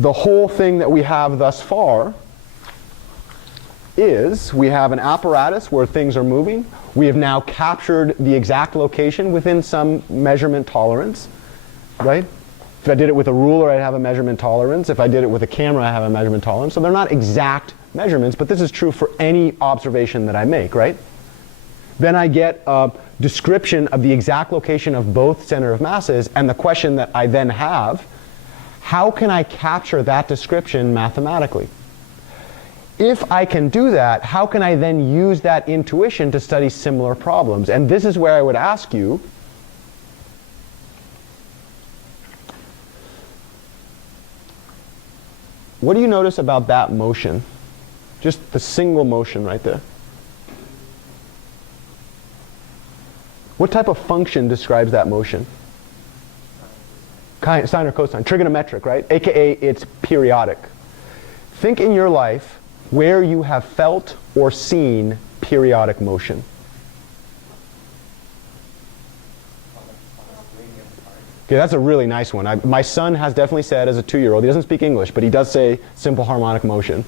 the whole thing that we have thus far is we have an apparatus where things are moving. We have now captured the exact location within some measurement tolerance, right? If I did it with a ruler, I'd have a measurement tolerance. If I did it with a camera, I have a measurement tolerance. So they're not exact measurements, but this is true for any observation that I make, right? Then I get a description of the exact location of both center of masses, and the question that I then have, how can I capture that description mathematically? If I can do that, how can I then use that intuition to study similar problems? And this is where I would ask you, what do you notice about that motion? Just the single motion right there. What type of function describes that motion? Sine or cosine, trigonometric, right? AKA it's periodic. Think in your life where you have felt or seen periodic motion. Okay, that's a really nice one. My son has definitely said as a 2-year-old, he doesn't speak English, but he does say simple harmonic motion.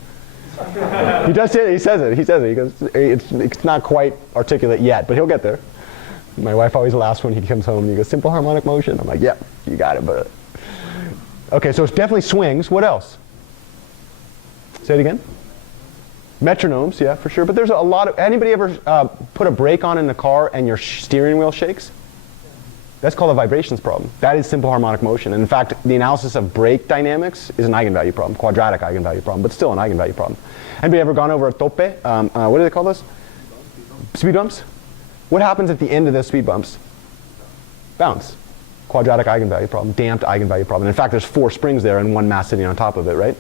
He does say it, he says it, he goes, it's not quite articulate yet, but he'll get there. My wife always laughs when he comes home and he goes, simple harmonic motion? I'm like, yep, you got it, but. Okay, so it's definitely swings. What else? Say it again. Metronomes, yeah, for sure. But there's a lot of, anybody ever put a brake on in a car and your steering wheel shakes? That's called a vibrations problem. That is simple harmonic motion. And in fact, the analysis of brake dynamics is an eigenvalue problem, quadratic eigenvalue problem, but still an eigenvalue problem. Anybody ever gone over a tope? What do they call those? Speed bumps? What happens at the end of those speed bumps? Bounce. Quadratic eigenvalue problem, damped eigenvalue problem. In fact, there's 4 springs there and 1 mass sitting on top of it, right?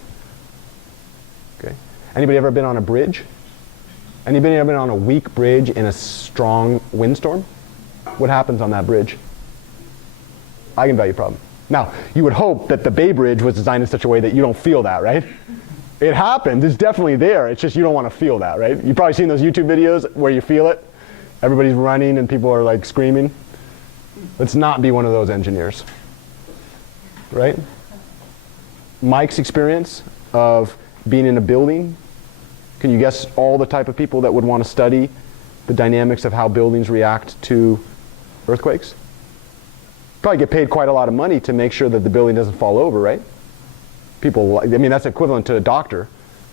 Okay. Anybody ever been on a bridge? Anybody ever been on a weak bridge in a strong windstorm? What happens on that bridge? Eigenvalue problem. Now, you would hope that the Bay Bridge was designed in such a way that you don't feel that, right? It happens. It's definitely there. It's just you don't want to feel that, right? You've probably seen those YouTube videos where you feel it. Everybody's running and people are like screaming. Let's not be one of those engineers, right? Mike's experience of being in a building, can you guess all the type of people that would want to study the dynamics of how buildings react to earthquakes? Probably get paid quite a lot of money to make sure that the building doesn't fall over, right? People, I mean, that's equivalent to a doctor.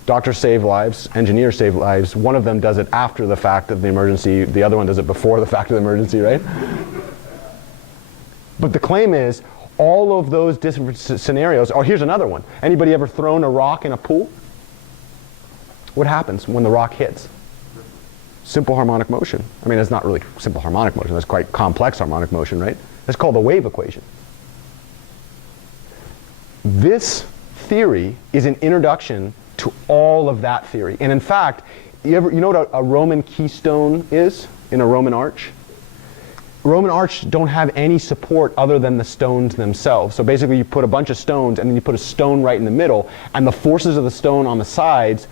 Doctors save lives, engineers save lives. One of them does it after the fact of the emergency. The other one does it before the fact of the emergency, right? But the claim is all of those different scenarios. Oh, here's another one. Anybody ever thrown a rock in a pool? What happens when the rock hits? Simple harmonic motion. I mean, it's not really simple harmonic motion. That's quite complex harmonic motion, right? That's called the wave equation. This theory is an introduction to all of that theory. And in fact, you know what a Roman keystone is in a Roman arch? Roman arch don't have any support other than the stones themselves. So basically you put a bunch of stones and then you put a stone right in the middle, and the forces of the stone on the sides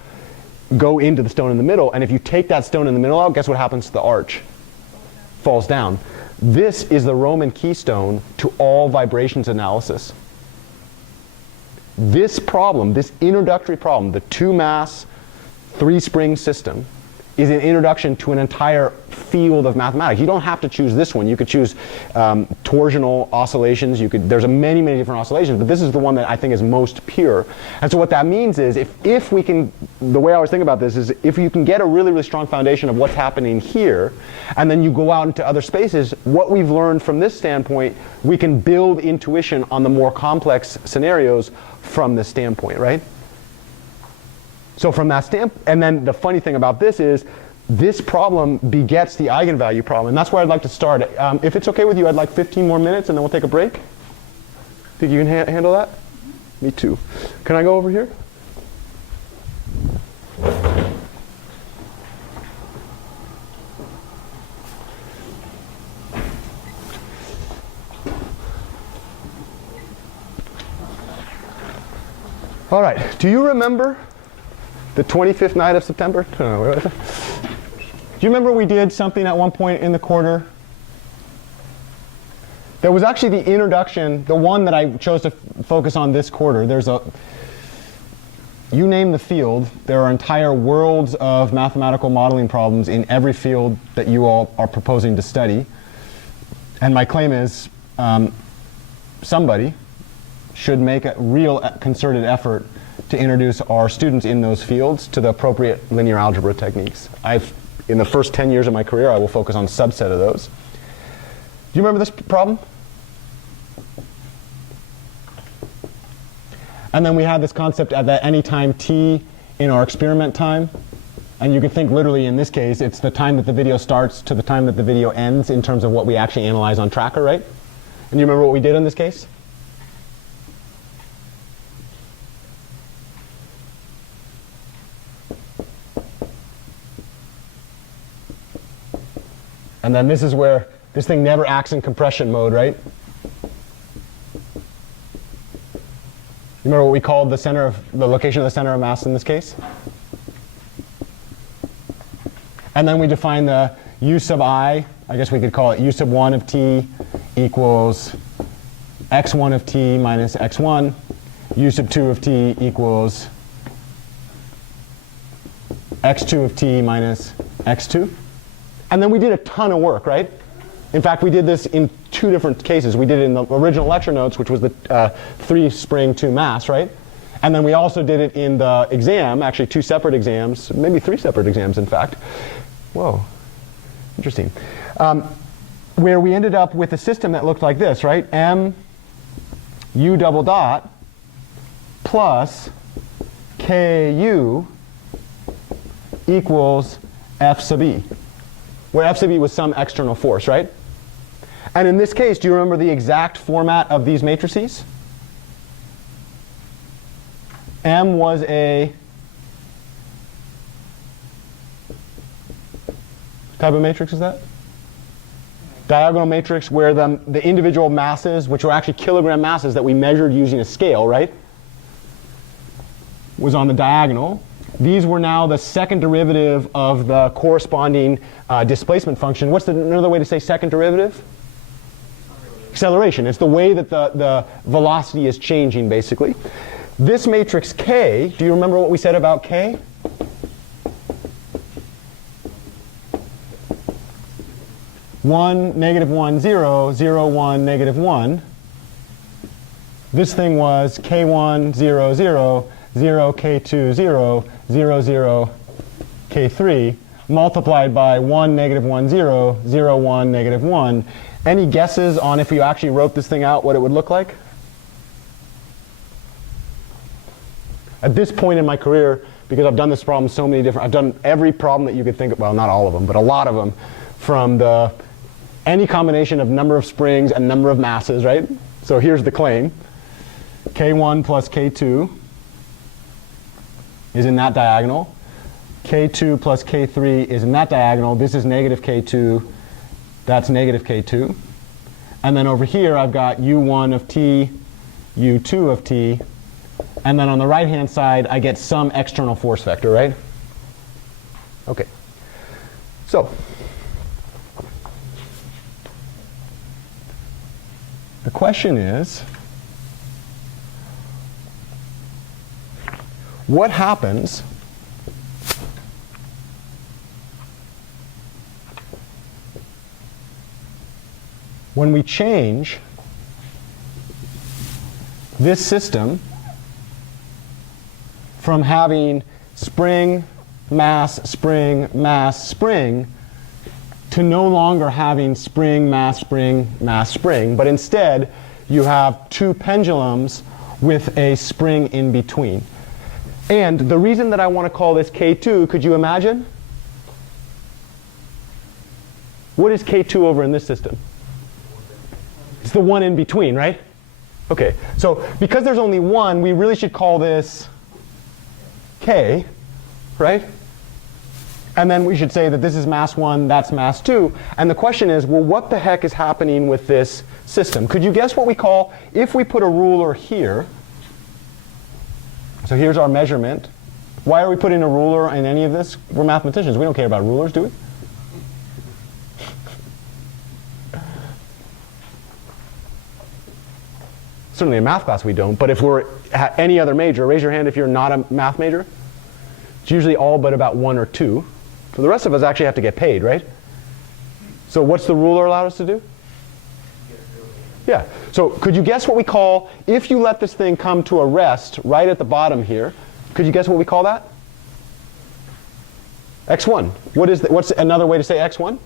go into the stone in the middle, and if you take that stone in the middle out, guess what happens to the arch? Falls down. This is the Roman keystone to all vibrations analysis. This problem, this introductory problem, the 2-mass, 3-spring system, is an introduction to an entire field of mathematics. You don't have to choose this one. You could choose torsional oscillations. There's many, many different oscillations, but this is the one that I think is most pure. And so what that means is if we can, the way I always think about this is if you can get a really, really strong foundation of what's happening here, and then you go out into other spaces, what we've learned from this standpoint, we can build intuition on the more complex scenarios from this standpoint, right? So from that standpoint, and then the funny thing about this is this problem begets the eigenvalue problem, and that's where I'd like to start. If it's okay with you, I'd like 15 more minutes and then we'll take a break. Think you can handle that? Me too. Can I go over here? All right, do you remember the 25th night of September? Do you remember we did something at one point in the quarter? That was actually the introduction, the one that I chose to focus on this quarter. There's you name the field, there are entire worlds of mathematical modeling problems in every field that you all are proposing to study. And my claim is somebody should make a real concerted effort to introduce our students in those fields to the appropriate linear algebra techniques. In the first 10 years of my career, I will focus on a subset of those. Do you remember this problem? And then we had this concept at any time t in our experiment time. And you can think literally in this case, it's the time that the video starts to the time that the video ends in terms of what we actually analyze on tracker, right? And you remember what we did in this case? And then this is where this thing never acts in compression mode, right? You remember what we called the location of the center of mass in this case? And then we define the u sub I guess we could call it u sub 1 of t equals x1 of t minus x1. U sub 2 of t equals x2 of t minus x2. And then we did a ton of work, right? In fact, we did this in 2 different cases. We did it in the original lecture notes, which was the 3 spring 2 mass, right? And then we also did it in the exam, actually 2 separate exams, maybe 3 separate exams, in fact. Whoa, interesting. Where we ended up with a system that looked like this, right? M u double dot plus ku equals F sub e, where F sub e was some external force, right? And in this case, do you remember the exact format of these matrices? M was a type of matrix is that? Diagonal matrix where the individual masses, which were actually kilogram masses that we measured using a scale, right, was on the diagonal. These were now the second derivative of the corresponding displacement function. What's another way to say second derivative? Acceleration. It's the way that the velocity is changing, basically. This matrix K, do you remember what we said about K? One, negative 1, 0, 0, 1, negative 1. This thing was K1, 0, 0, 0, K2, 0, 0, 0, K3, multiplied by 1, negative 1, 0, 0, 1, negative 1. Any guesses on if you actually wrote this thing out, what it would look like? At this point in my career, because I've done this problem so many different, I've done every problem that you could think of, well, not all of them, but a lot of them, from any combination of number of springs and number of masses, right? So here's the claim. K1 plus K2 is in that diagonal. K2 plus K3 is in that diagonal. This is negative K2. That's negative K2. And then over here, I've got U1 of t, U2 of t. And then on the right-hand side, I get some external force vector, right? OK. So the question is, what happens when we change this system from having spring, mass, spring, mass, spring, to no longer having spring, mass, spring, mass, spring, but instead you have 2 pendulums with a spring in between. And the reason that I want to call this K2, could you imagine? What is K2 over in this system? It's the one in between, right? OK, so because there's only one, we really should call this K, right? And then we should say that this is mass 1, that's mass 2. And the question is, well, what the heck is happening with this system? Could you guess what we call, if we put a ruler here, so here's our measurement. Why are we putting a ruler in any of this? We're mathematicians. We don't care about rulers, do we? Certainly in math class we don't, but if we're any other major, raise your hand if you're not a math major. It's usually all but about 1 or 2. So the rest of us actually have to get paid, right? So what's the ruler allowed us to do? Yeah. So could you guess what we call, if you let this thing come to a rest right at the bottom here, could you guess what we call that? x1. What's another way to say x1?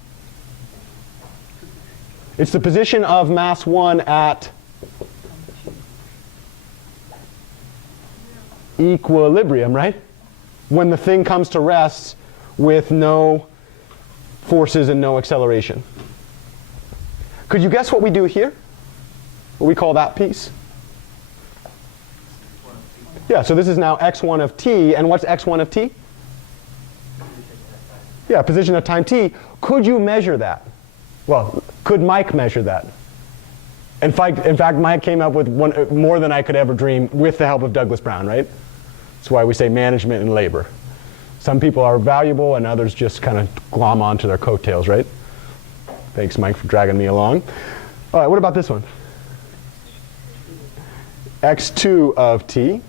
It's the position of mass 1 at equilibrium, right? When the thing comes to rest with no forces and no acceleration. Could you guess what we do here? What we call that piece? Yeah, so this is now x1 of t, and what's x1 of t? Yeah, position of time t. Could you measure that? Well, could Mike measure that? In fact, Mike came up with more than I could ever dream with the help of Douglas Brown, right? That's why we say management and labor. Some people are valuable and others just kind of glom onto their coattails, right? Thanks, Mike, for dragging me along. All right, what about this one? x2 of t.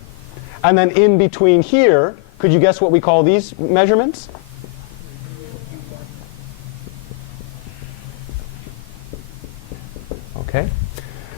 And then in between here, could you guess what we call these measurements? Okay.